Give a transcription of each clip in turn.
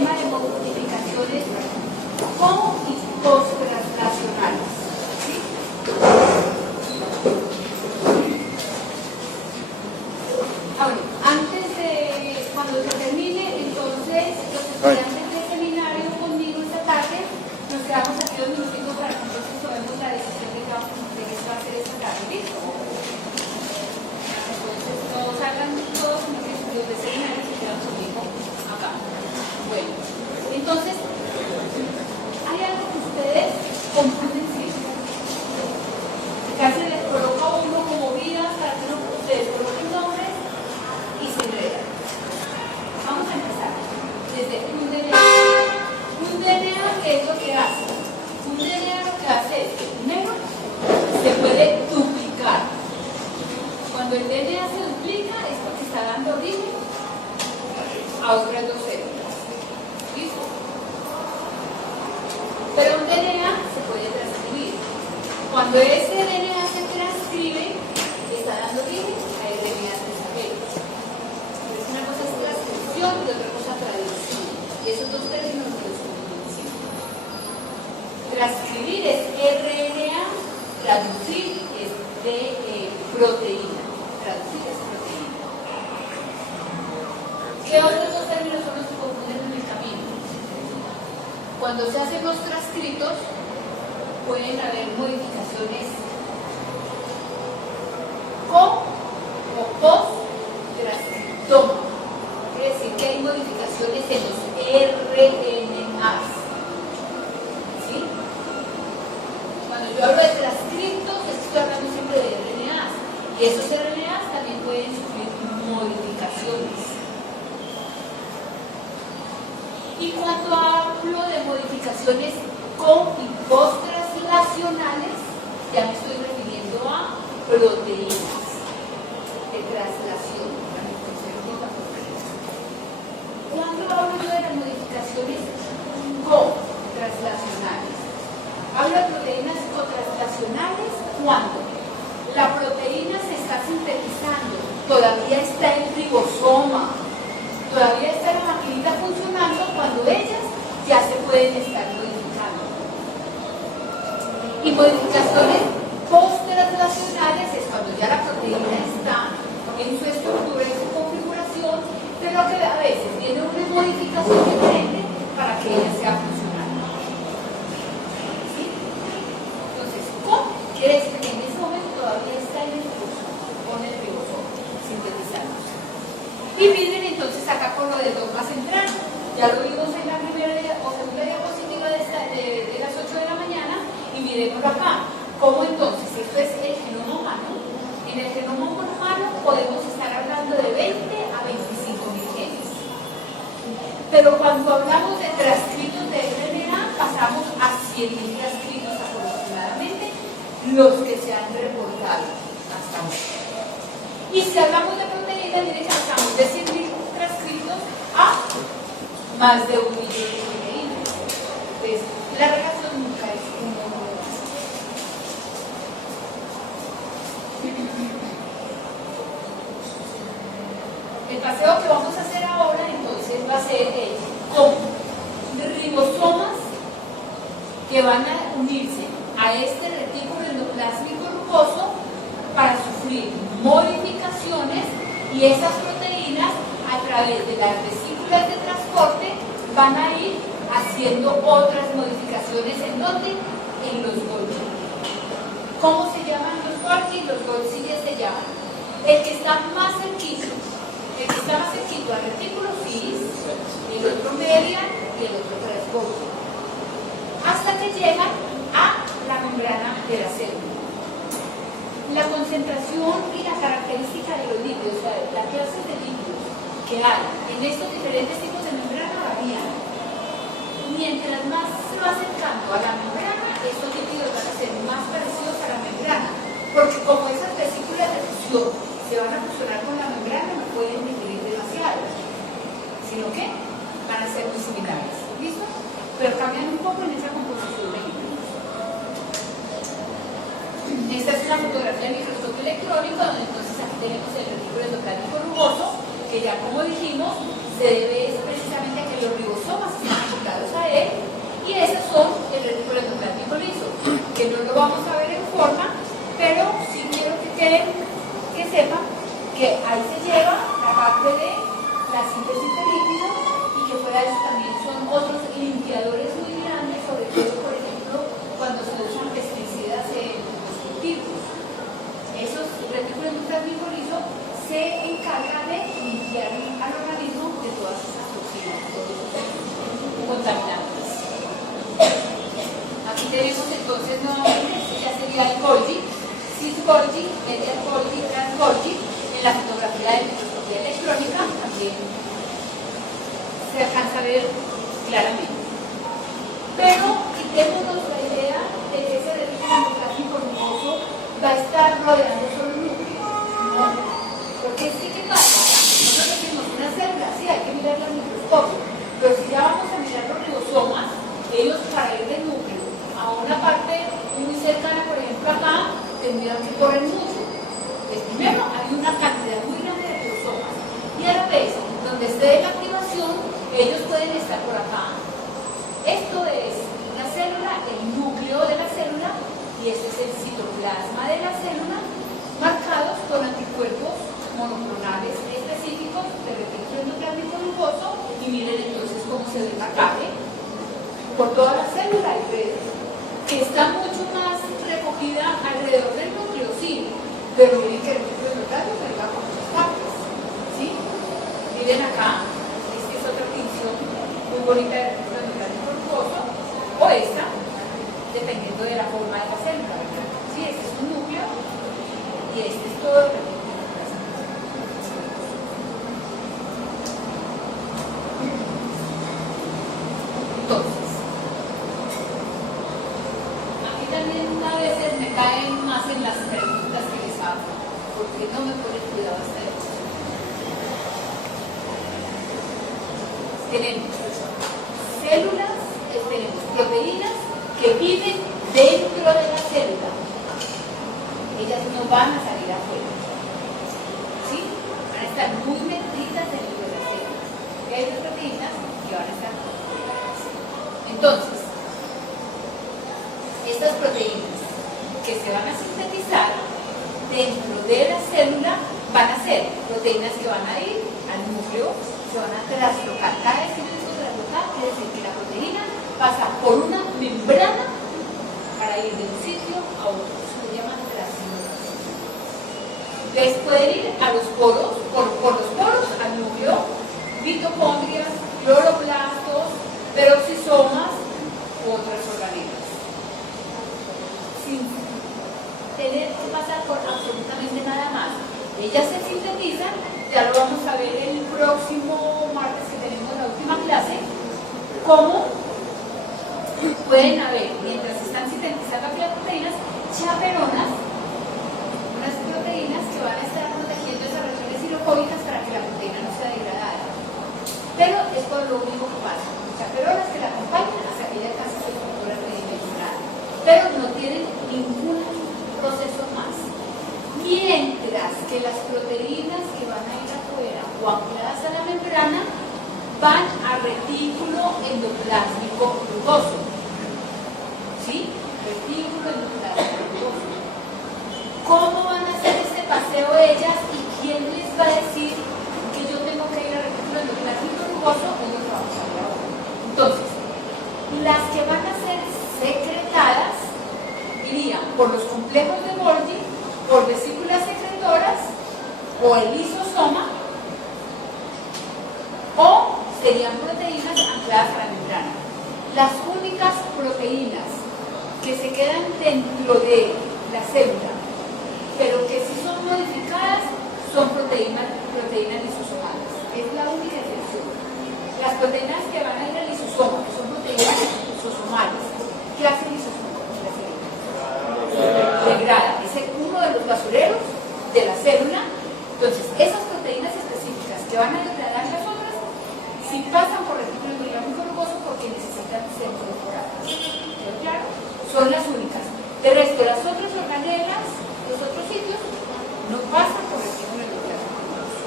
tema de modificaciones con y post-translacionales. ¿Sí? Ahora, antes de cuando se termine, entonces los estudiantes del seminario conmigo esta tarde nos quedamos aquí 2 minutitos para que entonces tomemos la decisión de qué va a hacer esta tarde. ¿Listo? Entonces no salgan todos, sino que los de seminario se quedan conmigo acá. Bueno, entonces hay algo que ustedes confunden siempre. Casi les coloca uno como guía para que ustedes coloquen nombres y se enredan. Vamos a empezar desde un DNA. Un DNA, ¿qué es lo que hace? Un DNA lo que hace es que primero se puede duplicar. Cuando el DNA se duplica es porque está dando origen a otras 2 células. ¿Listo? Pero un DNA se puede transcribir. Cuando ese DNA se transcribe, está dando origen a RNA mensajeros. Pero una cosa es transcripción y otra cosa traducción. Y esos 2 términos no los confunden siempre. Transcribir es RNA, traducir es de proteína. Traducir es proteína. ¿Qué otros 2 términos son los que confunden en el camino? Cuando se hacen los transcritos, pueden haber modificaciones con o post-transcriptoma. Quiere decir que hay modificaciones en los RNAs. ¿Sí? Cuando yo hablo de transcriptos, estoy hablando siempre de RNAs. Y esos RNAs también pueden sufrir modificaciones. Y cuando hablo de modificaciones con y post-translacionales, ya me estoy refiriendo a proteínas de translación. Cuando hablo yo de las modificaciones co-translacionales, hablo de proteínas co-translacionales cuando la proteína se está sintetizando, todavía está el ribosoma, todavía está la maquinita funcionando, cuando ellas ya se pueden estar modificando. Y modificaciones post-translacionales es cuando ya la proteína está en su estructura, en su configuración, pero que a veces tiene una modificación diferente para que ella sea funcional. ¿Sí? Entonces, ¿cómo? Quiere decir que en ese momento todavía está en el ribosoma, con el ribosoma sintetizándose. Y miren entonces acá con lo del dogma central. Ya lo vimos en la primera o segunda diapositiva de las 8 de la mañana y miremoslo acá. ¿Cómo entonces? Esto es el genoma humano. En el genoma humano podemos estar hablando de 20 a 25.000 genes. Pero cuando hablamos de transcritos de RNA, pasamos a 100.000 transcritos aproximadamente, los que se han reportado hasta ahora. Y si hablamos de proteínas, miren que pasamos de 100.000 transcritos a más de 1 millón de proteínas. Entonces, la relación nunca es un número. El paseo que vamos a hacer ahora, entonces, va a ser con ribosomas que van a unirse a este retículo endoplásmico rugoso para sufrir modificaciones, y esas proteínas a través de las vesículas de transporte van a ir haciendo otras modificaciones. ¿En dónde? En los Golgi. ¿Cómo se llaman los Golgi? Los Golgi se llaman el que está más cerquito al retículo cis, el otro median y el otro transgolgi, hasta que llegan a la membrana de la célula. La concentración y la característica de los lípidos, o sea, la clase de lípidos que hay en estos diferentes tipos de membrana varían. Mientras más se va acercando a la membrana, estos lípidos van a ser más parecidos a la membrana, porque como esas vesículas de fusión se van a fusionar con la membrana, no pueden diferir demasiado, sino que van a ser muy similares. ¿Listo? Pero cambian un poco en esa composición de lípidos. Esta es una fotografía de microscopio electrónico, donde entonces aquí tenemos el retículo endoplasmático rugoso, que ya como dijimos, se debe precisamente a que los ribosomas Entonces, nuevamente, este ya sería el Golgi, cis-Golgi, medial-Golgi, trans-Golgi. En la fotografía de microscopía electrónica también se alcanza a ver claramente. Pero quitémonos la idea de que ese retículo endoplasmático rugoso va a estar rodeando solo el núcleo. No, porque es que, ¿qué pasa? Nosotros decimos una célula, sí, hay que mirarla al microscopio, pero si ya vamos a mirar los ribosomas, ellos para ir del núcleo a una parte muy cercana, por ejemplo acá, tendrían que correr mucho. Pues primero hay una cantidad muy grande de ribosomas y a la vez, donde esté la privación, ellos pueden estar por acá. Esto es la célula, el núcleo de la célula, y este es el citoplasma de la célula, marcados con anticuerpos monoclonales específicos de retículo endoplasmático rugoso, y miren entonces cómo se ve marcado por toda la célula y redes, que está mucho más recogida alrededor del núcleo, sí, pero miren que el retículo endoplasmático se va con muchas partes, ¿sí? Miren acá, esta es otra tinción muy bonita de retículo endoplasmático rugoso, o esta, dependiendo de la forma de la célula, ¿verdad? Sí, este es un núcleo y este es todo el retículo endoplasmático. Entonces, aquí también a veces me caen más en las preguntas que les hago, porque no me ponen cuidado hasta el momento. Tenemos células, tenemos proteínas que viven dentro de la célula. Ellas no van a salir afuera, ¿sí? Van a estar muy metidas dentro de la célula. Y hay otras proteínas que van a estar fuera. Entonces, estas proteínas que se van a sintetizar dentro de la célula van a ser proteínas que van a ir al núcleo, se van a traslocar. Cada vez que yo digo traslocar, quiere decir que la proteína pasa por una membrana para ir de un sitio a otro. Eso se llama translocación. Entonces pueden ir a los poros, por los poros al núcleo, mitocondrias, cloroplastos, peroxisomas u otras organelas. Sin tener que pasar por absolutamente nada más. Ellas se sintetizan, ya lo vamos a ver el próximo martes que tenemos la última clase, cómo pueden haber, mientras están sintetizando aquí las proteínas, chaperonas, unas proteínas que van a estar protegiendo esas regiones hidrofóbicas para que la proteína no sea degradada. Pero es por lo único que pasa. Chaperonas que la acompañan hasta que ella casi se estructura tridimensional. Pero no tienen ningún proceso más. Mientras que las proteínas que van a ir afuera o ancladas a la membrana van a retículo endoplásmico rugoso. ¿Sí? Retículo endoplásmico rugoso. ¿Cómo van a hacer este paseo ellas y quién les va a decir que yo tengo que ir al retículo endoplásmico rugoso? Es lo que vamos a ver ahora. Entonces, las que van a ser secretadas irían por los complejos de Golgi, por vesículas secretoras o el lisosoma, o serían proteínas ancladas a la membrana. Las únicas proteínas que se quedan dentro de la célula, pero que sí son modificadas, son proteínas lisosomales. Es la única excepción. Las proteínas que van a ir al lisosoma, que son proteínas lisosomales, ¿qué hace el lisosoma? Degrada, es uno de los basureros de la célula. Entonces, esas proteínas específicas que van a degradar las otras, si pasan por retículo endoplasmático rugoso porque necesitan ser incorporadas. ¿Quedó claro? Son las únicas. De resto, las otras organelas, los otros sitios, no pasan por retículo endoplasmático rugoso.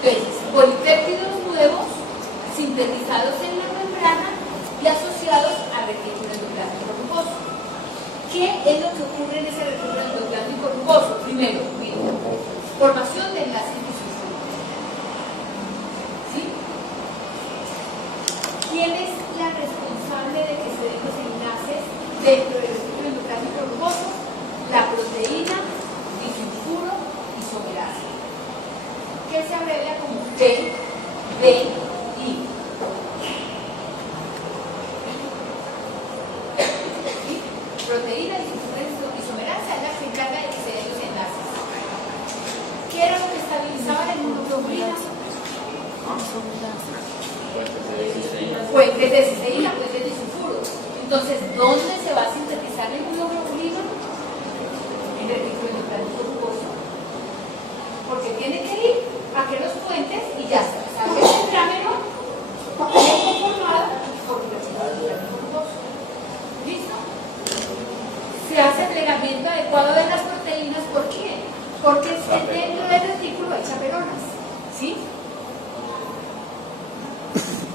Entonces, polipéptidos nuevos sintetizados en la membrana y asociados a retículo endoplasmático rugoso. ¿Qué es lo que ocurre en ese retículo endoplasmático rugoso? Primero, miren, formación de enlaces disulfidos. ¿Sí? ¿Quién es la responsable de que se den los enlaces dentro del retículo endoplasmático rugoso? La proteína disulfuro isomerasa, que se abrevia como PDI. Puentes de cisteína, puentes de sulfuro. Entonces, ¿dónde se va a sintetizar la inmunoglobulina? En el retículo endoplasmático rugoso. Porque tiene que ir a que los puentes y ya está. Salga el centrámero conformado por el retículo endoplasmático rugoso. ¿Listo? Se hace plegamiento adecuado de las proteínas. ¿Por qué? Porque es que dentro del retículo hay chaperonas. ¿Sí?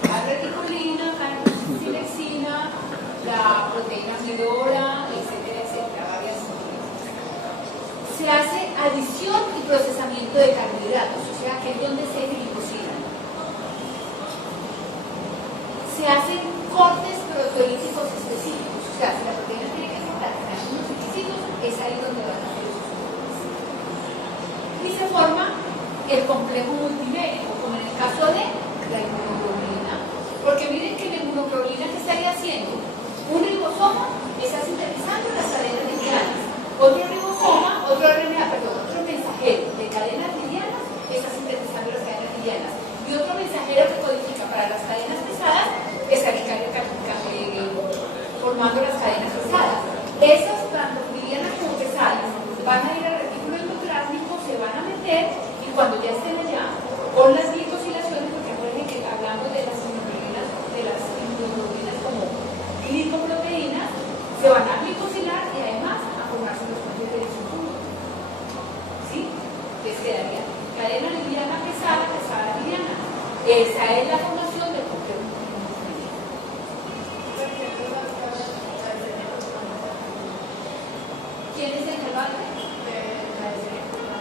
La reticulina, la carboxilexina, la proteína amidora, etcétera, etcétera, varias. Se hace adición y procesamiento de carbohidratos, o sea, que es donde se glicosilan. Se hacen cortes proteínicos específicos, o sea, si la proteína tiene que aceptar unos requisitos, es ahí donde van a hacer esos cortes. Y se forma el complejo multimérico, como en el caso de la inmunoglobulina. Porque miren que la inmunoglobulina que estaría haciendo un ribosoma está sintetizando las cadenas lineares, otro ribosoma, otro mensajero de cadenas lineanas está sintetizando las cadenas lineanas y otro mensajero que codifica para las cadenas pesadas estaría formando las cadenas pesadas. Esas, tanto livianas como pesadas, van a ir al retículo endoplásmico, se van a meter y cuando ya estén allá con las glicosilaciones, porque acuérdense que hablamos de las inmunoglobulinas como glicoproteínas, se van a glicosilar y además a formarse los puentes de sulfuro. ¿Sí? Les quedaría cadena liviana pesada, pesada liviana. Esa es la formación del complejo. ¿Quién es el salvaje?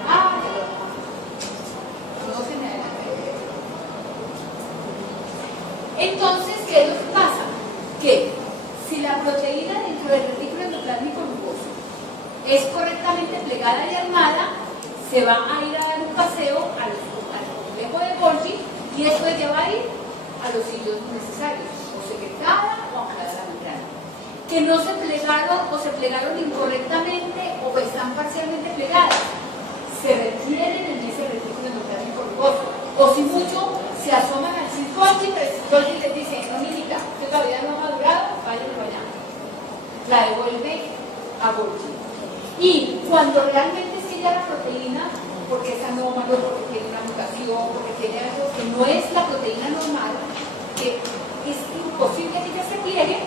Ah, ya lo no se me adelanta. Entonces, ¿qué es lo que pasa? Que si la proteína dentro del retículo endoplásmico rugoso es correctamente plegada y armada, se va a ir a dar un paseo al complejo de Golgi y después ya va a ir a los sitios necesarios, o secretada o anclada a la membrana. Que no se plegaron o se plegaron incorrectamente o están parcialmente plegadas, se retienen en ese retículo endoplasmático rugoso. O si mucho, se asoman al Golgi, pero el Golgi les dice, no, niñita, usted todavía no ha madurado, váyase para allá. La devuelve a Golgi. Y cuando realmente es que ya la proteína, porque es anómalo, porque tiene una mutación, porque tiene algo que no es la proteína normal, que es imposible que ya se pliegue,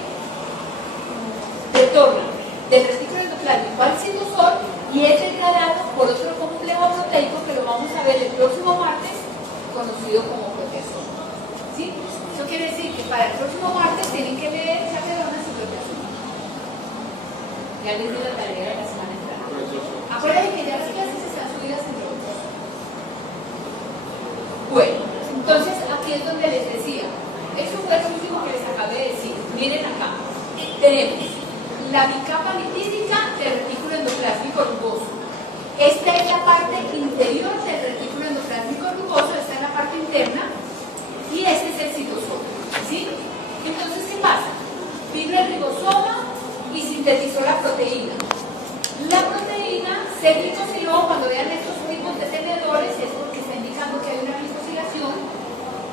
retorna del retículo endoplasmático al citosol y es degradado por otro complejo proteico que lo vamos a ver el próximo martes, conocido como proteasoma. ¿Sí? Eso quiere decir que para el próximo martes tienen que leer chaperonas y proteasoma. Ya les di la tarea de la semana entrante. Acuérdense que ya las clases están subidas en otros. Bueno, entonces aquí es donde les decía, eso fue el último que les acabé de decir. Miren acá, tenemos la bicapa lipídica del retículo endoplásmico rugoso. Esta es la parte interior del retículo endoplásmico rugoso, esta es la parte interna, y este es el citosol. ¿Sí? Entonces, ¿qué pasa? Vino el ribosoma y sintetizó la proteína. La proteína se glicosiló. Cuando vean estos tipos de tenedores es porque está indicando que hay una glicosilación.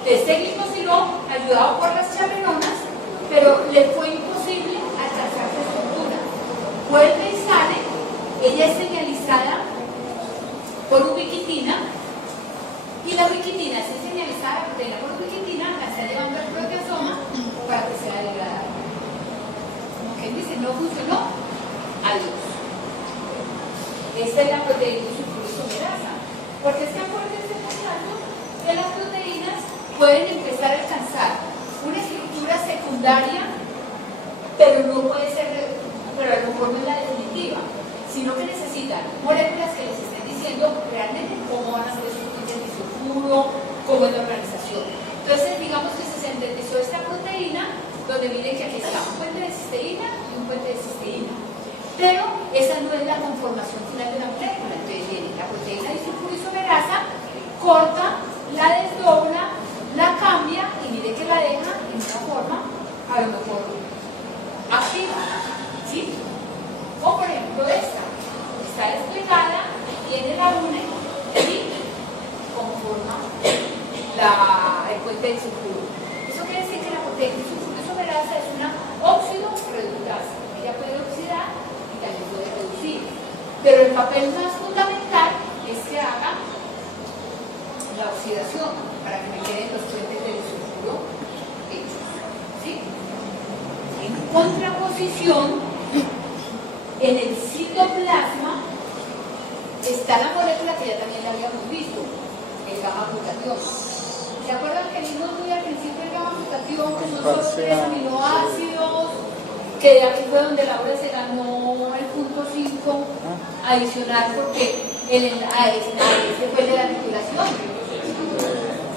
Se glicosiló, ayudado por las chaperonas, pero le fue imposible alcanzar su estructura. Vuelve y sale, ella es señalizada por ubiquitina, y la ubiquitina es señalizada, la proteína por ubiquitina, la está llevando al proteasoma para que sea degradada. Como que dice, no funcionó, adiós. Esta es la proteína sulfurisomerasa, porque es que acuérdense que las proteínas pueden empezar a alcanzar una estructura secundaria, pero no puede ser, pero a lo mejor no es la definitiva, sino que necesitan moléculas que les estén diciendo realmente cómo van a ser sus puentes de sulfuro, cómo es la organización. Entonces, digamos que se sintetizó esta proteína, donde miren que aquí está un puente de cisteína y un puente de cisteína. Pero esa no es la conformación final de la molécula. Entonces viene la proteína disulfurisomerasa, corta, la desdobla, la cambia y mire que la deja en una forma a lo mejor activa, ¿sí? O por ejemplo esta, está desplegada, tiene la une y conforma el de disulfuro. Eso quiere decir que la proteína isomerasa es una óxido reductasa. Ella puede oxidar y también puede reducir. Pero el papel más fundamental es que haga la oxidación para que me queden los puentes de disulfuro hechos. ¿Sí? En contraposición, en el citoplasma está la molécula que ya también la habíamos visto, el gamma-glutatión. ¿Se acuerdan que vimos muy al principio el gamma-glutatión, que son solo 3 aminoácidos? Que de aquí fue donde Laura se ganó el punto 5 adicional, porque ese fue el de la titulación.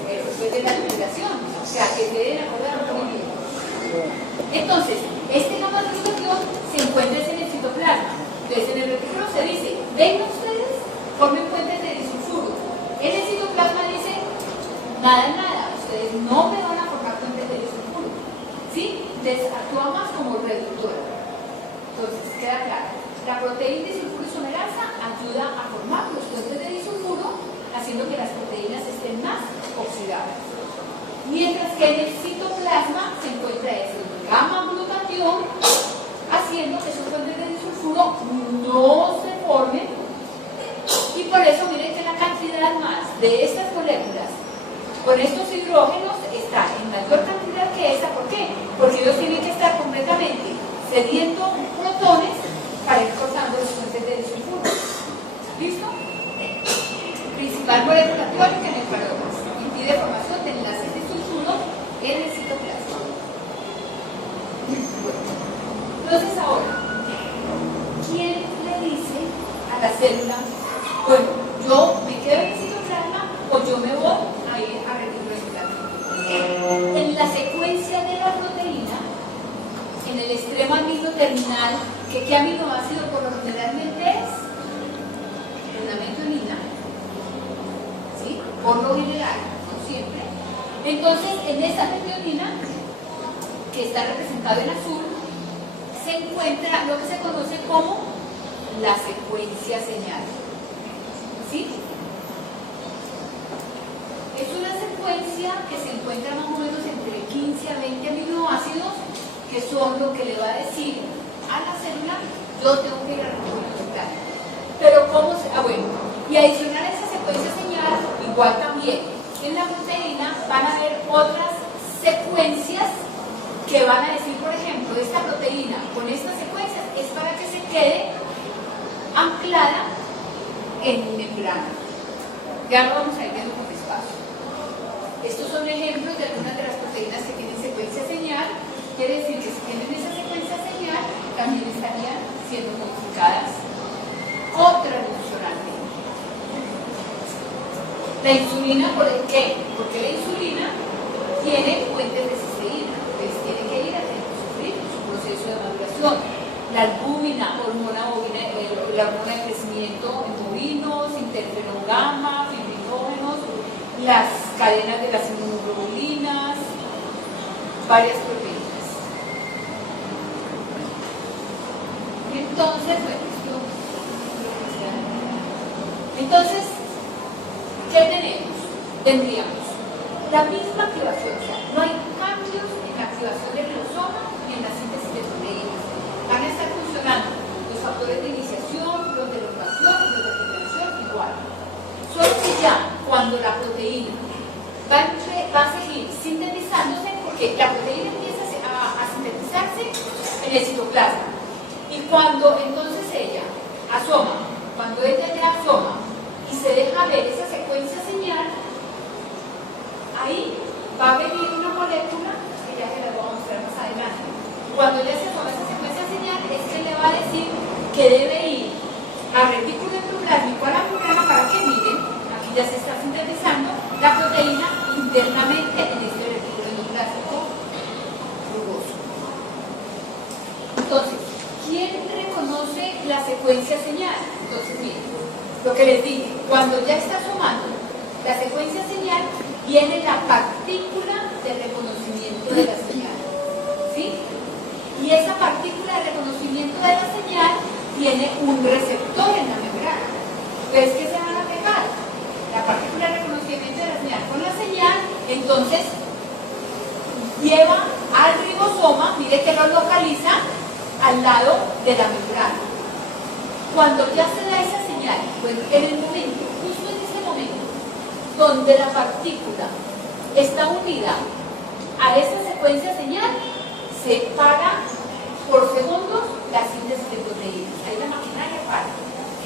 Ese fue de la titulación. O sea, que se deben acordar muy bien. Entonces, este gamma-glutatión se encuentra en el citoplasma. Entonces, en el retículo se dice, vengan ustedes, formen puentes de disulfuro. En el citoplasma dice, nada, ustedes no me van a formar puentes de disulfuro. ¿Sí? Entonces, actúa más como reductora. Entonces, queda claro. La proteína disulfuro isomerasa ayuda a formar los puentes de disulfuro, haciendo que las proteínas estén más oxidadas. Mientras que en el citoplasma se encuentra ese gamma-glutatión, haciendo que esos puentes de disulfuro no se formen, y por eso miren que la cantidad más de estas moléculas con estos hidrógenos está en mayor cantidad que esta. ¿Por qué? Porque ellos tienen que estar completamente cediendo protones para ir cortando los puentes de disulfuro. ¿Listo? Principal molécula teórica en el paromas, impide formación de enlaces de sulfuro en el citoplasma. Entonces ahora, ¿quién le dice a la célula, bueno, yo me quedo en el citoplasma o yo me voy a ir a retículo endoplasmático? En la secuencia de la proteína, en el extremo amino terminal, ¿qué aminoácido por lo generalmente es? Fundamento amina. ¿Sí? Por lo general, no siempre. Entonces, en esa metionina, que está representado en azul, se encuentra lo que se conoce como la secuencia señal. ¿Sí? Es una secuencia que se encuentra más o menos entre 15 a 20 aminoácidos, que son lo que le va a decir a la célula, yo tengo que ir a recuperar. Pero ¿cómo se...? Bueno, y adicional a esa secuencia señal, igual también, en la proteína van a haber otras secuencias que van a decir, por ejemplo, esta proteína con estas secuencias es para que se quede anclada en membrana. Ya lo vamos a ir viendo con despacio. Estos son ejemplos de algunas de las proteínas que tienen secuencia señal. Quiere decir que si tienen esa secuencia señal, también estarían siendo modificadas o transduccionalmente. La insulina, ¿por qué? Porque la insulina tiene puentes de cisteína, entonces tiene que ir a sufrir su proceso de maduración. La albúmina, hormona bovina, la hormona de crecimiento en bovinos, interferón gamma, fibrinógenos, las cadenas de las inmunoglobulinas, varias proteínas. Entonces, bueno, entonces, ¿qué tenemos? Tendríamos la misma activación, o sea, no hay cambios en la activación del ribosoma ni en la síntesis de proteínas. Van a estar funcionando los factores de iniciación, los de elongación y los de generación igual. Solo que ya cuando la proteína va a seguir sintetizándose, porque la proteína empieza a sintetizarse en el citoplasma. Y cuando entonces ella asoma, cuando ella ya asoma y se deja ver esa secuencia señal, ahí va a venir una molécula que ya se la voy a mostrar más adelante. Cuando ya se asoma esa secuencia señal, es que le va a decir que debe ir a retículo endoplásmico, a la membrana, para que miren, aquí ya se está sintetizando la proteína internamente en este retículo endoplásmico rugoso. Entonces, ¿quién reconoce la secuencia señal? Entonces, miren, lo que les dije, cuando ya está asomando la secuencia señal, viene la partícula de reconocimiento de la señal. ¿Sí? Y esa partícula de reconocimiento de la señal tiene un receptor en la membrana. Entonces, ¿qué se van a pegar? La partícula de reconocimiento de la señal con la señal, entonces mire que lo localiza al lado de la membrana. Cuando ya se da esa señal, bueno, en el momento, justo en ese momento, donde la partícula está unida a esa secuencia señal, se para por segundos la síntesis de proteínas. Ahí la maquinaria para,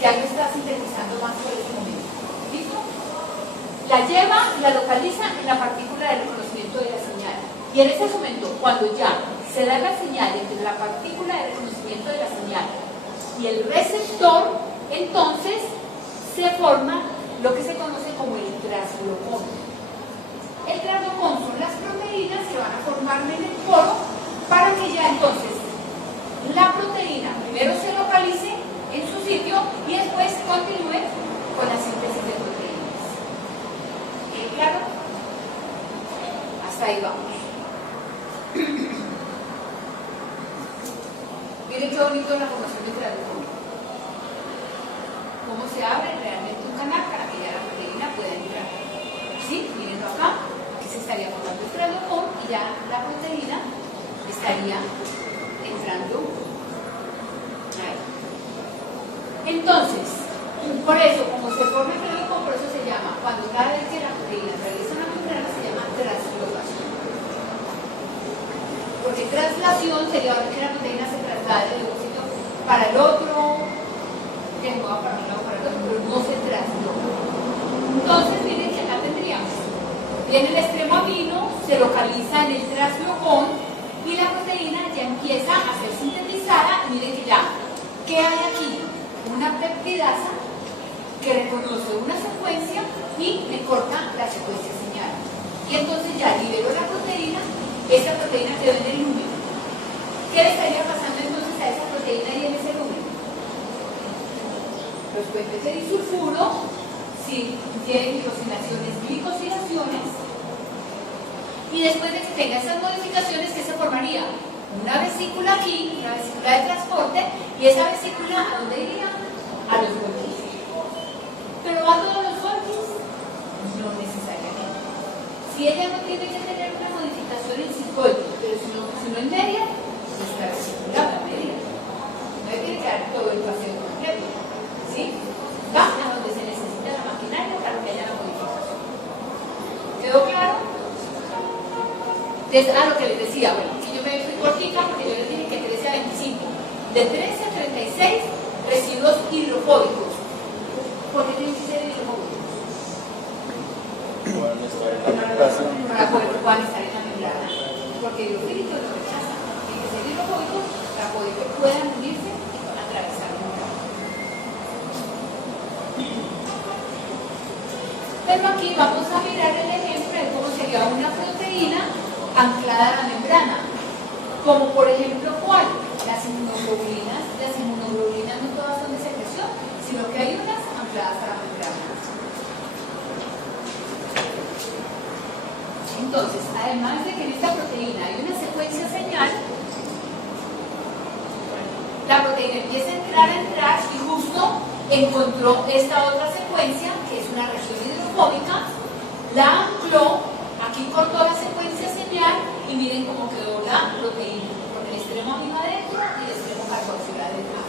ya no está sintetizando más por ese momento. ¿Listo? La lleva, la localiza en la partícula de reconocimiento de la señal. Y en ese momento, cuando ya se da la señal entre la partícula de reconocimiento de la señal y el receptor, entonces se forma lo que se conoce como el traslocón. El traslocón son las proteínas que van a formarme en el poro para que ya entonces la proteína primero se localice en su sitio y después continúe con la síntesis de proteínas. ¿Claro? Hasta ahí vamos. Miren qué bonito la formación del traslocón. Cómo se abre realmente un canal para que ya la proteína pueda entrar. ¿Sí? Mírenlo acá. Aquí se estaría formando el traslocón y ya la proteína estaría entrando ahí. Entonces, por eso, como se forma el traslocón, por eso se llama, cuando cada vez que la proteína realiza una membrana, se llama traslocación. Porque traslación sería que la proteína se traslade de un sitio para el otro, que no va para un lado para el otro, pero no se trasloca. Entonces, miren que acá tendríamos, viene el extremo amino, se localiza en el traslocón y la proteína ya empieza a ser sintetizada. Y miren que ya, ¿qué hay aquí? Una peptidasa que reconoce una secuencia y me corta la secuencia señal. Y entonces ya libero la proteína, esa proteína quedó en el lumen. ¿Qué le estaría pasando entonces a esa proteína y en ese lumen? Los puentes de disulfuro, si tienen glicosilaciones, glicosilaciones. Y después de que tenga esas modificaciones, ¿qué se formaría? Una vesícula aquí, una vesícula de transporte, y esa vesícula, ¿a dónde iría? A los Golgis. ¿Pero va a todos los Golgis? No necesariamente. Si ella no tiene que tener una modificación en sí Golgi, pero si no en media, pues la vesícula va a media. No hay que quedar todo el paseo completo. ¿Sí? Va a donde se necesita la maquinaria para que haya la modificación. ¿Quedó claro? Entonces, lo que les decía, bueno, que yo me fui cortita porque yo les dije que 13 a 25. De 13 a 36, residuos hidrofóbicos. ¿Por qué tienen que ser hidrofóbicos? Pueden estar en la membrana. Para poder puedan estar en la membrana. Porque hidrofílicos lo rechazan. Tienen que ser hidrofóbicos para poder que puedan unirse y atravesar la membrana. Pero aquí vamos a mirar el ejemplo de cómo sería una proteína anclada a la membrana, como por ejemplo, ¿cuál? Las inmunoglobulinas. Las inmunoglobulinas no todas son de secreción, sino que hay unas ancladas a la membrana. Entonces, además de que en esta proteína hay una secuencia señal, la proteína empieza a entrar y justo encontró esta otra secuencia, que es una región hidrofóbica, la ancló. Aquí cortó la secuencia señal y miren cómo quedó la proteína, con el extremo amino adentro y el extremo carboxilo adentro.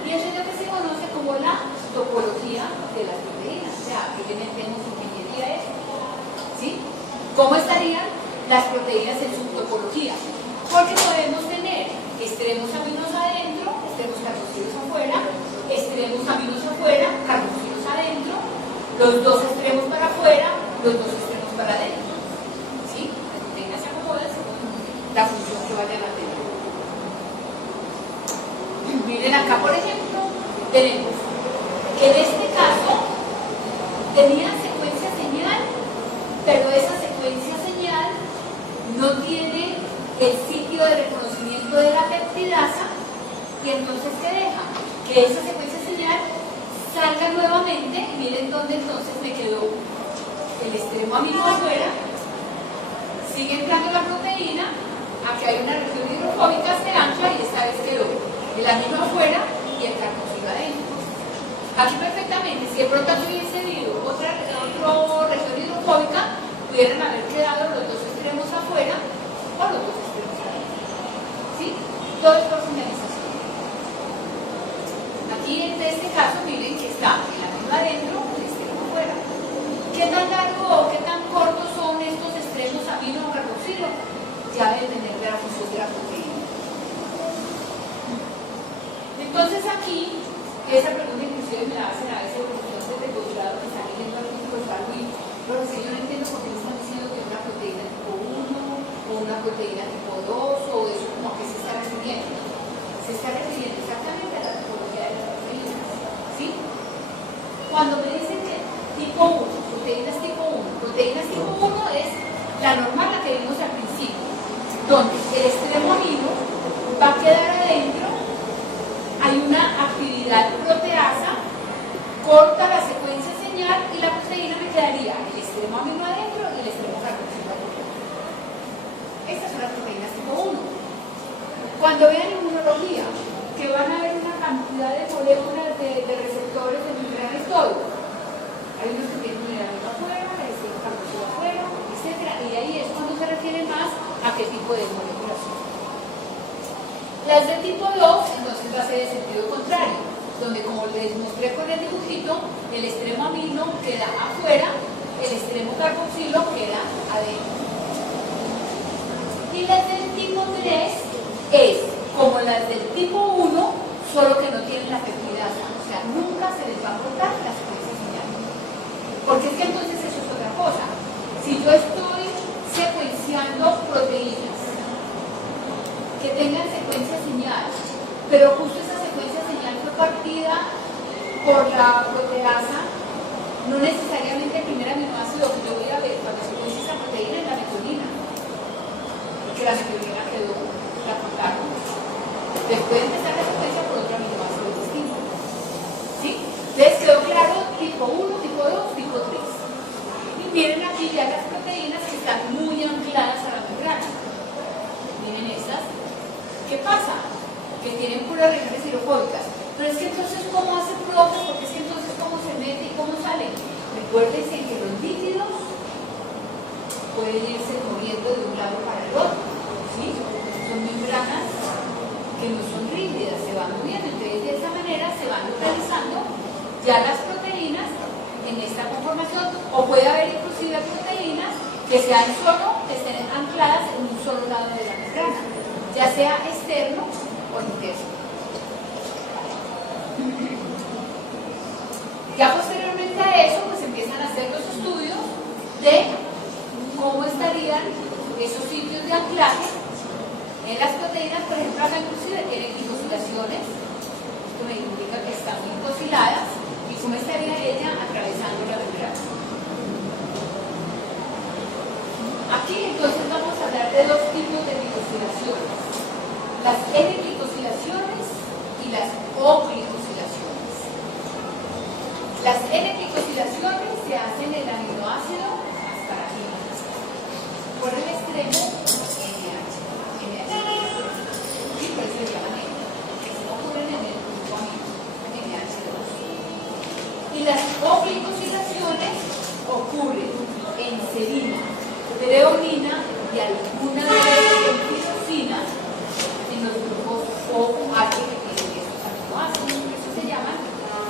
Y eso es lo que se conoce como la topología de las proteínas. O sea, que tenemos ingeniería eso. ¿Sí? ¿Cómo estarían las proteínas en su topología? Porque podemos tener extremos aminos adentro, extremos carboxilos afuera, extremos aminos afuera, carboxilos adentro, los dos extremos para afuera, los dos extremos para adentro. ¿Sí? La proteína se acomoda según la función que vaya a tener. Miren acá, por ejemplo, tenemos que en este caso tenía secuencia señal, pero esa secuencia señal no tiene el sitio de reconocimiento de la peptidasa, y entonces ¿qué deja? Que esa secuencia señal salga nuevamente. Miren dónde entonces me quedó el extremo amino afuera, sigue entrando la proteína, aquí hay una región hidrofóbica, se ancla y esta vez quedó el amino afuera y el carboxilo adentro. Aquí perfectamente, si de pronto aquí hubiese habido otra región hidrofóbica, pudieran haber quedado los dos extremos afuera o los dos extremos adentro. Pero es que yo no entiendo por qué me están diciendo que una proteína tipo 1 o una proteína tipo 2 o eso, como a qué se está refiriendo. Se está refiriendo exactamente a la tipología de las proteínas. ¿Sí? Cuando me dicen que tipo 1, proteínas tipo 1 es la normal, la que vimos al principio, donde el extremo amino va a quedar adentro, hay una actividad proteasa, corta la secuencia señal y la proteína me quedaría el extremo amino adentro y el extremo carboxilo adentro. Estas son las proteínas tipo 1. Cuando vean inmunología, que van a ver una cantidad de moléculas de receptores de membranas todo. Hay unos que tienen minerales afuera, carboxilo afuera, etc. Y de ahí es cuando se refiere más a qué tipo de moléculas son. Las de tipo 2, entonces va a ser el sentido contrario, donde como les mostré con el dibujito, el extremo amino queda afuera, el extremo carboxilo queda adentro. Y las del tipo 3 es como las del tipo 1, solo que no tienen la peptidasa, o sea, nunca se les va a cortar la secuencia señal. Porque es que entonces eso es otra cosa. Si yo estoy secuenciando proteínas que tengan secuencia señal, pero justo esa secuencia señal fue partida por la proteasa, no necesariamente el primer aminoácido que yo voy a ver cuando secuencia esa proteína es la metionina, porque la metionina quedó, la cortaron. Después empezar la secuencia por otro aminoácido distinto. ¿Sí? ¿Les quedó claro? Tipo 1, tipo 2, tipo 3. Y miren aquí ya las proteínas que están muy ancladas a la membrana. Miren estas. ¿Qué pasa? Que tienen puras regiones hidrofóbicas. Pero es que entonces, ¿cómo hace protes? Porque es que entonces, ¿cómo se mete y cómo sale? Recuérdense que los líquidos pueden irse moviendo de un lado para el otro. ¿Sí? Son membranas que no son rígidas, se van moviendo. Entonces, de esa manera se van localizando ya las proteínas en esta conformación. O puede haber inclusive proteínas que sean solo, que estén ancladas en un solo lado de la membrana, ya sea externo o interno. Ya posteriormente a eso, pues empiezan a hacer los estudios de cómo estarían esos sitios de anclaje en las proteínas. Por ejemplo, acá inclusive tienen glicosilaciones, esto me indica que están muy glicosiladas, y cómo estaría ella atravesando la membrana. Aquí entonces vamos a hablar de dos tipos de glicosilaciones: las N-glicosilaciones y las O-glicosilaciones. Las N-glicosilaciones se hacen en el aminoácido asparagina por el extremo NH. Y por eso se llaman N, que se ocurren en el grupo amino, NH2. Y las O-glicosilaciones ocurren en serina, treonina y alguna vez tirosina en los grupos OH que tienen estos aminoácidos. Por eso se llaman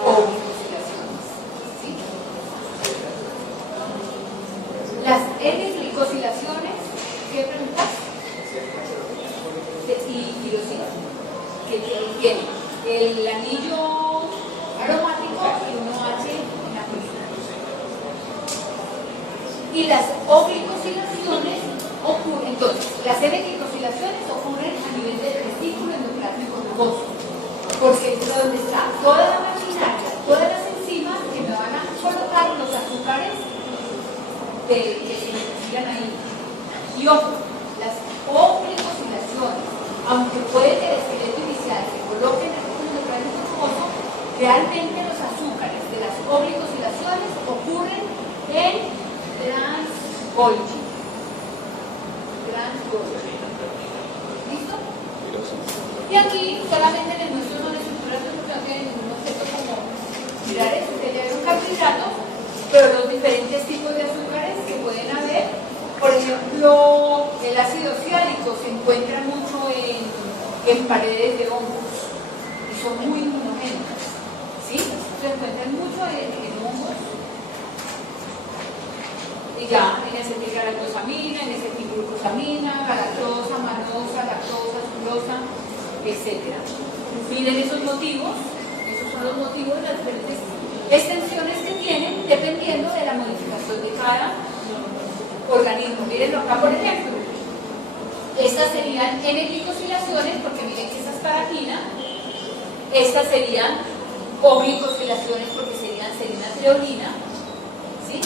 O-glicosilaciones. ¿Sí? Las N-glicosilaciones, ¿qué preguntas? Y tirosina, que tiene el anillo aromático y un OH en la colina. Y las O-glicosilaciones ocurren, entonces, las N-glicosilaciones ocurren a nivel del vesículo endoplasmico rugoso, porque es donde está toda la maquinaria, todas las enzimas que me van a colocar los azúcares que se necesitan ahí. Y ojo, las O-glicosilaciones, aunque puede que el esqueleto inicial se coloque en el vesículo endoplasmico rugoso, realmente los azúcares de las O-glicosilaciones ocurren en Trans-Golgi. ¿Listo? Y aquí solamente en el nuestro son estructuras de no tienen ningún objeto como mirar eso, que ya es un carbohidrato, pero los diferentes tipos de azúcares que pueden haber. Por ejemplo, el ácido ciálico se encuentra mucho en paredes de hongos y son muy inmunogénicas. ¿Sí? Se encuentran mucho en hongos. Y ya, en acetilgalactosamina, en acetilglucosamina, galactosa, manosa, lactosa, sucrosa, etc. Miren esos motivos, esos son los motivos de las diferentes extensiones que tienen dependiendo de la modificación de cada organismo. Mirenlo acá, por ejemplo. Estas serían N-glicosilaciones, porque miren que esa es paraquina. Estas serían O-glicosilaciones, porque serían serina treonina. ¿Sí?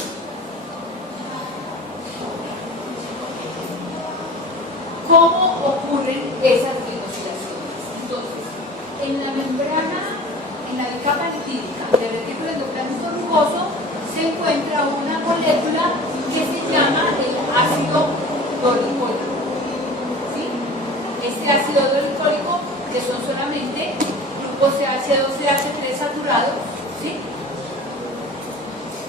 ¿Cómo ocurren esas glicosilaciones? Entonces, en la membrana, en la capa lipídica del retículo endoplasmático rugoso, se encuentra una molécula que se llama el ácido dolicólico. ¿Sí? Este ácido dolicólico, que son solamente grupos CH2CH3 saturados, ¿sí?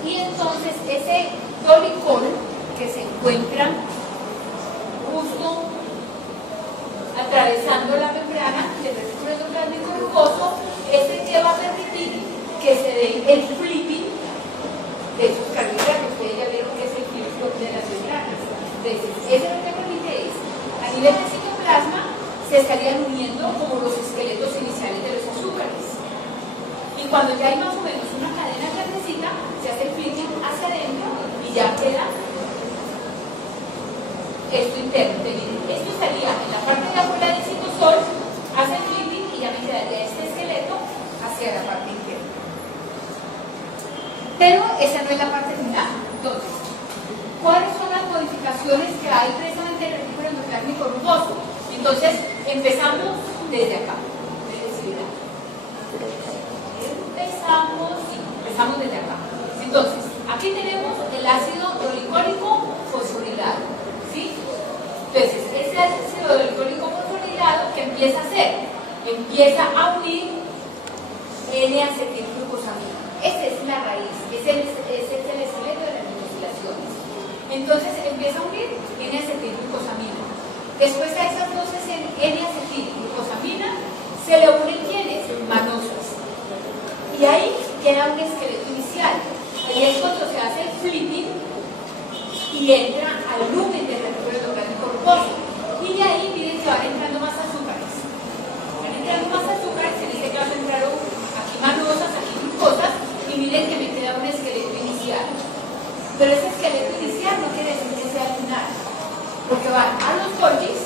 Y entonces ese dolicol que se encuentra justo atravesando la membrana del retículo endoplasmático rugoso, este que va a permitir que se dé el flipping de esos carbohidratos. Ustedes ya vieron que es el flipping de las membranas. Entonces, ese lo que permite es, a nivel de citoplasma, se estarían uniendo como los esqueletos iniciales de los azúcares. Y cuando ya hay más o menos una cadena grandecita, se hace el flipping hacia adentro y ya queda esto interno. Esto estaría en la parte de afuera del citosol, hace el flipping y ya me quedaría este esqueleto hacia la parte interna. Pero esa no es la parte final. Entonces, ¿cuáles son las modificaciones que hay precisamente en el retículo endoplasmático rugoso? Entonces, empezamos desde acá. Empezamos desde acá. Entonces, aquí tenemos el ácido dolicólico fosforilado. ¿Sí? Entonces, ese ácido dolicólico fosforilado, ¿qué empieza a hacer? Empieza a unir N-acetilglucosamina. Esa es la raíz, ese es el esqueleto de las glicosilaciones. Entonces, empieza a unir N-acetilglucosamina. Después a esas dos N-acetilglucosamina se le unen ¿quiénes? Manosas. Y ahí queda un esqueleto inicial. Ahí es cuando se hace el flipping y entra al lumen del retículo endoplasmático rugoso. Y de ahí, miren, que van entrando más azúcares. Van entrando más azúcares, en este caso entraron aquí manosas, aquí glucosas, y miren que me queda un esqueleto inicial. Pero ese esqueleto inicial no quiere decir que sea lunar, porque van a los Golgis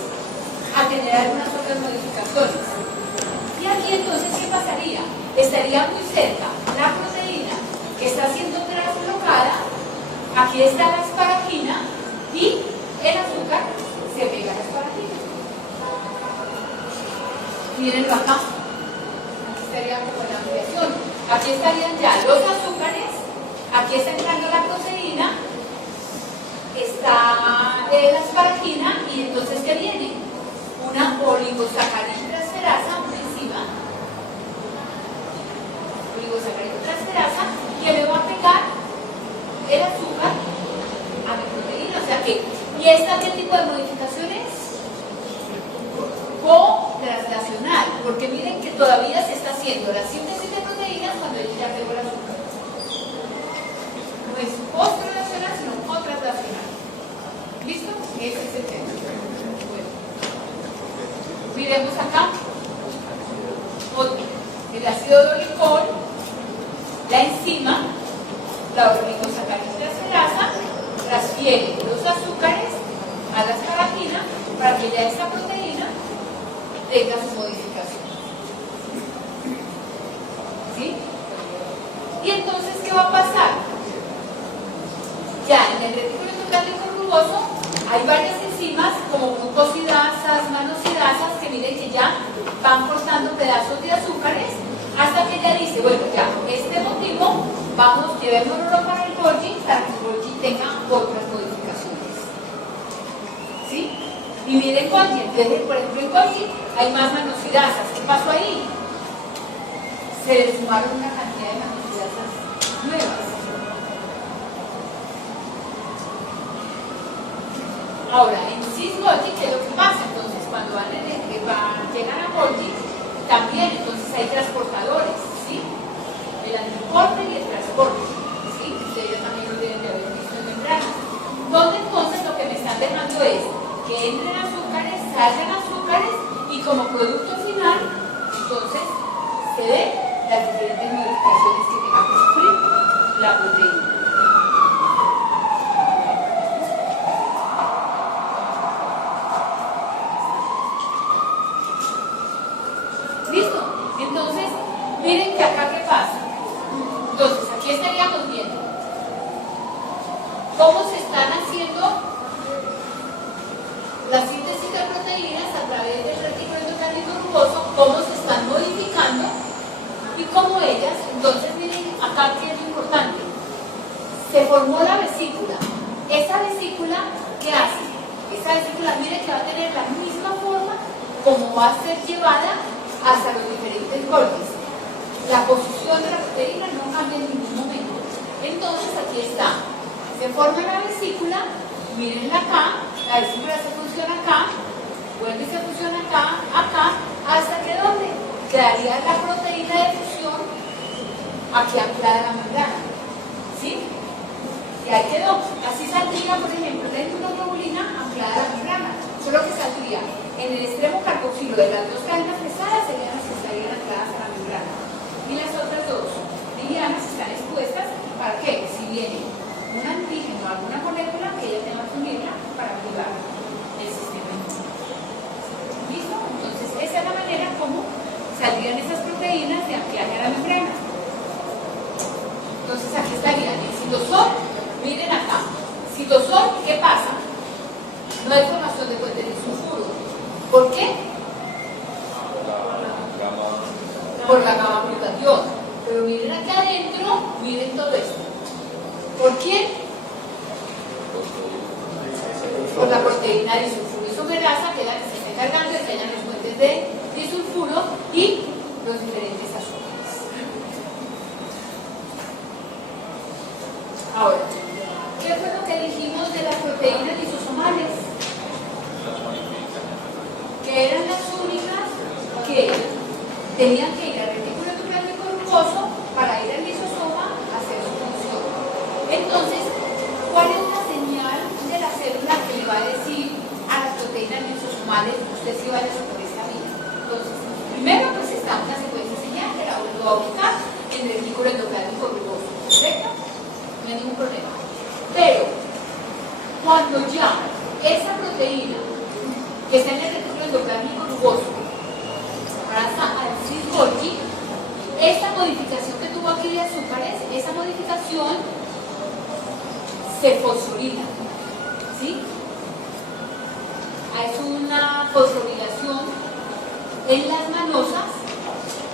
a tener algunas otras modificaciones. Y aquí entonces, ¿qué pasaría? Estaría muy cerca la proteína que está siendo traslocada, aquí está la asparagina y el azúcar se pega a la asparagina. Mírenlo acá, aquí estaría como la ampliación, aquí estarían ya los azúcares, aquí está entrando la proteína, está la asparagina y entonces ¿qué viene? Una oligosacarina transferasa, una enzima, oligosacarina transferasa, que le va a pegar el azúcar a la proteína. O sea que, ¿y esta qué tipo de modificaciones? Co-translacional, porque miren que todavía se está haciendo la síntesis de proteínas cuando ya pegó el azúcar. No es post-translacional, sino co-translacional. ¿Listo? Ese es el tema. Bueno. Miremos acá. Otro. El ácido dolicol, la enzima, la oligosacarina transferasa, transfiere los azúcares a la asparagina para que ya esta proteína tenga su modificación. ¿Sí? Y entonces, ¿qué va a pasar? Ya en el retículo endoplasmático rugoso hay varias enzimas como glucosidasas, manosidasas, que miren que ya van cortando pedazos de azúcares hasta que ya dice, bueno, ya, este motivo, vamos, llevémoslo para el Golgi para que el Golgi tenga otras modificaciones. ¿Sí? Y miren Golgi, entonces, por ejemplo, en Golgi hay más manosidasas. ¿Qué pasó ahí? Se le sumaron una cantidad de manosidasas nuevas. Ahora, en cis-Golgi, ¿qué es lo que pasa? Entonces, cuando llegan a Golgi, también, entonces hay transportadores, ¿sí? El transporte y el transporte, ¿sí? Ustedes también lo deben de haber visto en membranas. Donde entonces lo que me están dejando es que entren azúcares, salgan azúcares y como producto final, entonces se den las diferentes modificaciones que tenga que sufrir la proteína. se formó la vesícula. Esa vesícula, ¿qué hace? Esa vesícula, mire que va a tener la misma forma como va a ser llevada hasta los diferentes golpes. La posición de la proteína no cambia en ningún momento. Entonces aquí está, se forma la vesícula, mírenla acá, la vesícula se fusiona acá, vuelve y se fusiona acá, acá, hasta que ¿dónde? Quedaría la proteína de fusión aquí anclada a la membrana. ¿Sí? Y ahí quedó. Así saldría, por ejemplo, la inmunoglobulina anclada a la membrana. Solo que saldría en el extremo carboxilo de las dos cadenas pesadas serían las que estarían ancladas a la membrana. Y las otras dos livianas están expuestas, ¿para qué? Si viene un antígeno o alguna molécula que ella tenga que unirla para activar el sistema inmune. ¿Listo? Entonces, esa es la manera como saldrían esas proteínas de anclaje a la membrana. Entonces, aquí estaría el citosol. Miren acá. Citosol, ¿qué pasa? No hay formación de puente de sulfuro. ¿Por qué? Por la gamma glutatión. Pero miren aquí adentro, miren todo esto. ¿Por quién? Por la proteína de disulfuro isomerasa, que es la que se está encargando de que hayan los puentes de disulfuro y los diferentes azúcares. Ahora, ¿qué fue lo que dijimos de las proteínas lisosomales? Que eran las únicas que tenían que ir al retículo endoplasmático rugoso para ir al lisosoma a hacer su función. Entonces, ¿cuál es la señal de la célula que le va a decir a las proteínas lisosomales usted sí vaya por esta vía? Entonces, primero pues está una secuencia de señal que la va a ubicar en el retículo endoplasmático rugoso, ¿correcto? No hay ningún problema. Pero, cuando ya esa proteína que está en el retículo endoplasmático rugoso pasa al cis-Golgi, esta modificación que tuvo aquí de azúcares, esa modificación se fosforila, ¿sí? Es una fosforilación en las manosas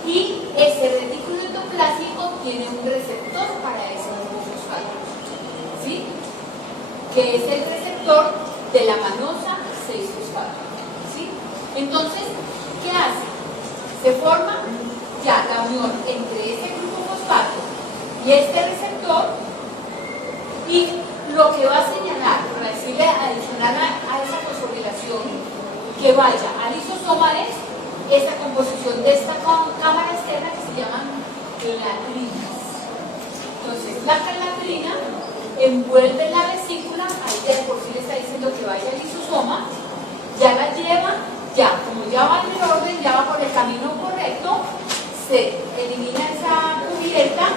y ese retículo endoplásico tiene un receptor para ese fosfato, ¿sí? Que es el receptor de la manosa 6-fosfato, ¿sí? Entonces, ¿qué hace? Se forma ya la unión entre ese grupo fosfato y este receptor, y lo que va a señalar, para decirle adicional a esa fosforilación que vaya al lisosoma es esta composición de esta cámara externa que se llaman clatrinas. Entonces, la clatrina envuelve la vesícula, ahí de por sí le está diciendo que vaya al lisosoma, ya la lleva, ya, como ya va en el orden, ya va por el camino correcto, se elimina esa cubierta,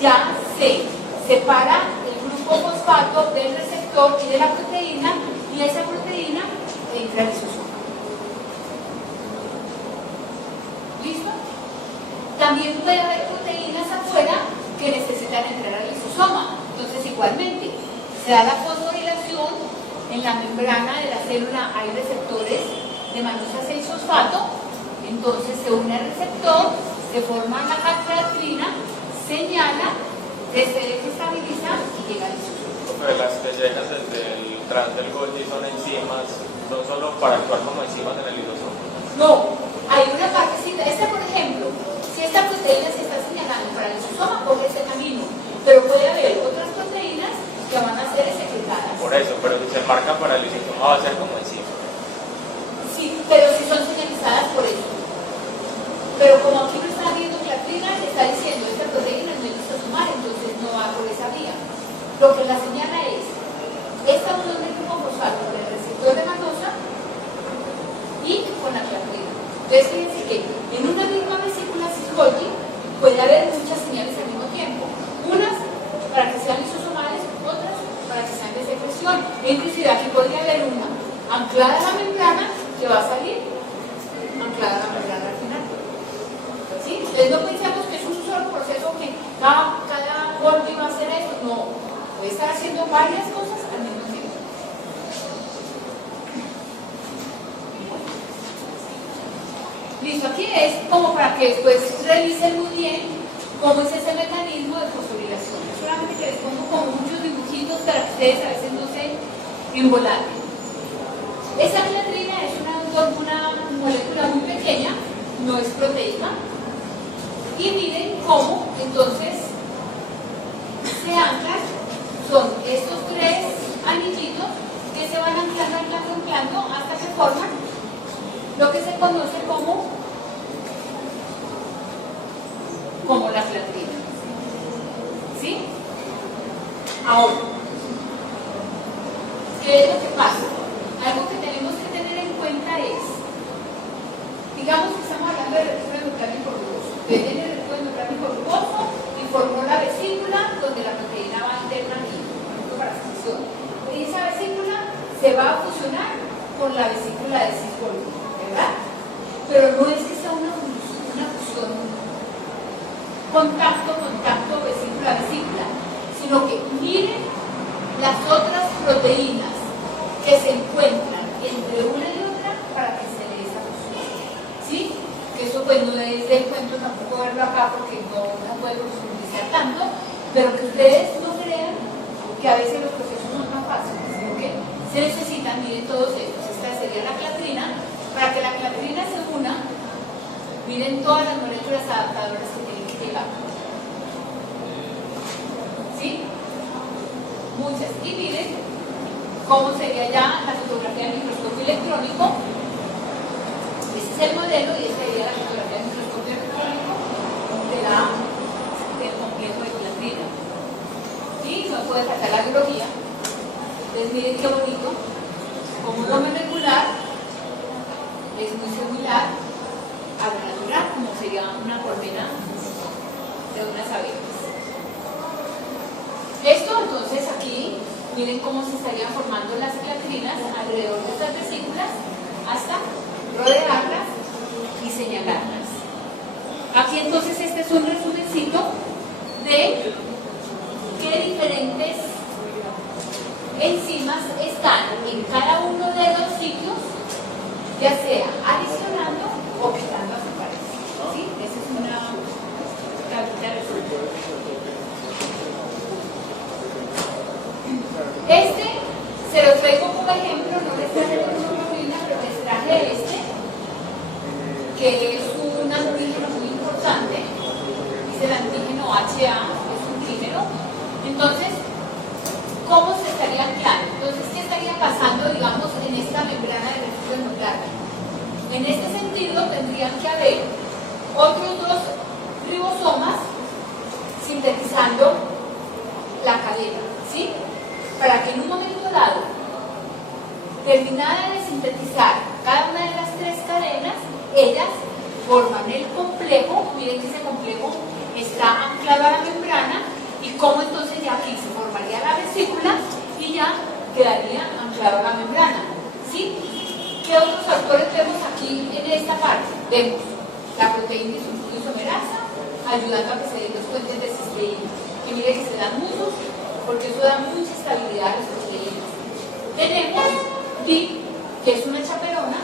ya se separa el grupo fosfato del receptor y de la proteína, y esa proteína entra al lisosoma. ¿Listo? También puede haber proteínas afuera que necesitan entrar al lisosoma. Entonces, igualmente, se da la fosforilación en la membrana de la célula, hay receptores de manosa 6-fosfato, entonces se une al receptor, se forma la clatrina, señala, se desestabiliza y llega al lisosoma. Pero las que llegan desde el tras del Golgi son enzimas, son solo para actuar como enzimas en el lisosoma. No, hay una partecita, por ejemplo, si esta proteína se está señalando para el lisosoma, coge ese camino, pero puede haber otras proteínas que van a ser secretadas. Por eso, pero si se marca para el lisosoma va a ser como enzima. Sí, pero si son señalizadas por eso. Pero como aquí no está viendo clatrina, le está diciendo esta proteína no es lisosomar, entonces no va por esa vía. Lo que la señala es esta unión del grupo fosfato con el receptor de manosa y con la clatrina. Entonces fíjense que en una misma vesícula cis-Golgi puede haber muchas señales al mismo tiempo. Unas para que sean lisosomales, otras para que sean de secreción. Inclusive aquí podría haber una anclada a la membrana que va a salir anclada a la membrana al final. ¿Sí? Entonces no pensamos que es un solo proceso que cada golpe va a hacer esto. No, puede estar haciendo varias cosas al mismo tiempo. Listo, aquí es como para que después revisen muy bien cómo es ese mecanismo de fosforilación. Eso solamente que les pongo como muchos dibujitos para que ustedes a veces no se embolaten. Esa clatrina es una molécula muy pequeña, no es proteica. Y miren cómo entonces se anclan, son estos tres anillitos que se van anclando hasta que forman lo que se conoce como la clatrina. ¿Sí? Ahora, ¿qué es lo que pasa? Algo que tenemos que tener en cuenta es, digamos que estamos hablando de retículo endocránico rugoso. Viene el retículo endocránico rugoso y formó la vesícula donde la proteína va interna aquí, para fusión. Y esa vesícula se va a fusionar con la vesícula de cis-Golgi, ¿verdad? Pero no es que sea una fusión contacto, vesícula, sino que miren las otras proteínas que se encuentran entre una y otra para que se dé esa fusión. ¿Sí? Que eso pues no es del cuento tampoco verlo acá porque no puede profundizar tanto, pero que ustedes no crean que a veces los procesos son tan fáciles, sino que se necesitan, miren todos estos. Esta sería la clatrina. Para que la clatrina se una, miren todas las moléculas adaptadoras que tienen que llegar. ¿Sí? Muchas. Y miren cómo sería ya la fotografía de microscopio electrónico. Este es el modelo y esta sería la fotografía de microscopio electrónico del complejo de clatrina. Y no puede sacar la biología. Entonces miren qué bonito. Como lo molecular es muy similar a lo natural, como sería una colmena de unas abejas. Esto entonces aquí, miren cómo se estarían formando las clatrinas alrededor de estas vesículas hasta rodearlas y señalarlas. Aquí entonces este es un resumencito de qué diferentes enzimas están en cada uno de los sitios, ya sea adicionando o quitando azúcares. ¿Sí? Esa es una tablita de resumen. Este se lo traigo como ejemplo, no les traje de hemoglobina, pero les traje este, que es un antígeno muy importante, es el antígeno HA, es un trímero. Entonces, ¿cómo se estaría anclando? Entonces, ¿qué estaría pasando, digamos, en esta membrana de retículo endocárnico? En este sentido, tendrían que haber otros dos ribosomas sintetizando la cadena, ¿sí? Para que en un momento dado, terminada de sintetizar cada una de las tres cadenas, ellas forman el complejo. Miren que ese complejo está anclado a la membrana y cómo entonces ya aquí se formaría la vesícula y ya quedaría anclado a la membrana. ¿Sí? ¿Qué otros factores vemos aquí en esta parte? Vemos la proteína isomerasa ayudando a que se den los puentes de cisteína, que miren que se dan muchos, porque eso da mucha estabilidad a las proteínas. Tenemos DIP, que es una chaperona,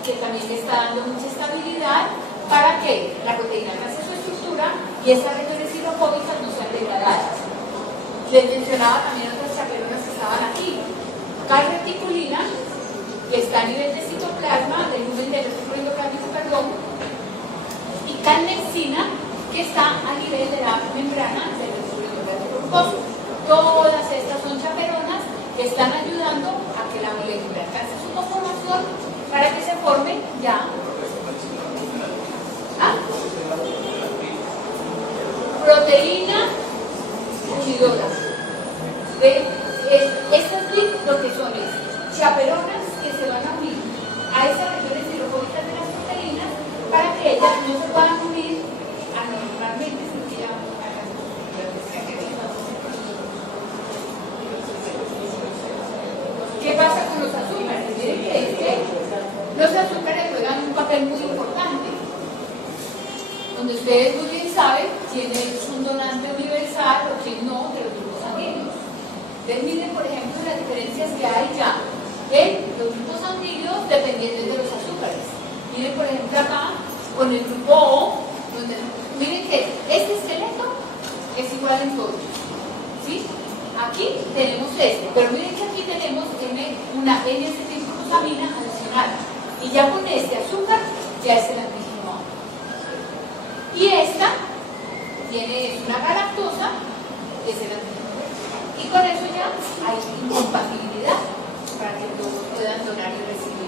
que también le está dando mucha estabilidad para que la proteína alcance su estructura y esas regiones hidrofóbicas no sean degradadas. Les mencionaba también otras chaperonas que estaban aquí. Calreticulina, que está a nivel de citoplasma, del lumen del retículo endocárnico, y calnexina, que está a nivel de la membrana del retículo endocárnico rugoso. Todas estas son chaperonas que están ayudando a que la molécula alcance su conformación para que se forme ya. Proteína unidora. Estas lo que son es chaperonas que se van a unir a esas regiones hidrofóbicas de las proteínas para que ellas no se puedan unir anormalmente, sino que ya ¿qué pasa con los azúcares? Miren que los azúcares juegan un papel muy importante. Donde ustedes muy bien saben quién es un donante universal o quién no de los grupos sanguíneos. Ustedes miren, por ejemplo, las diferencias que hay ya en los grupos sanguíneos dependiendo de los azúcares. Miren, por ejemplo, acá con el grupo O, donde, miren que este esqueleto que es igual en todos. ¿Sí? Aquí tenemos este, pero miren que aquí tenemos una N-acetilglucosamina adicional. Y ya con este azúcar ya es el antígeno A. Y esta tiene una galactosa, que es el antígeno B. Y con eso ya hay incompatibilidad para que todos puedan donar y recibir.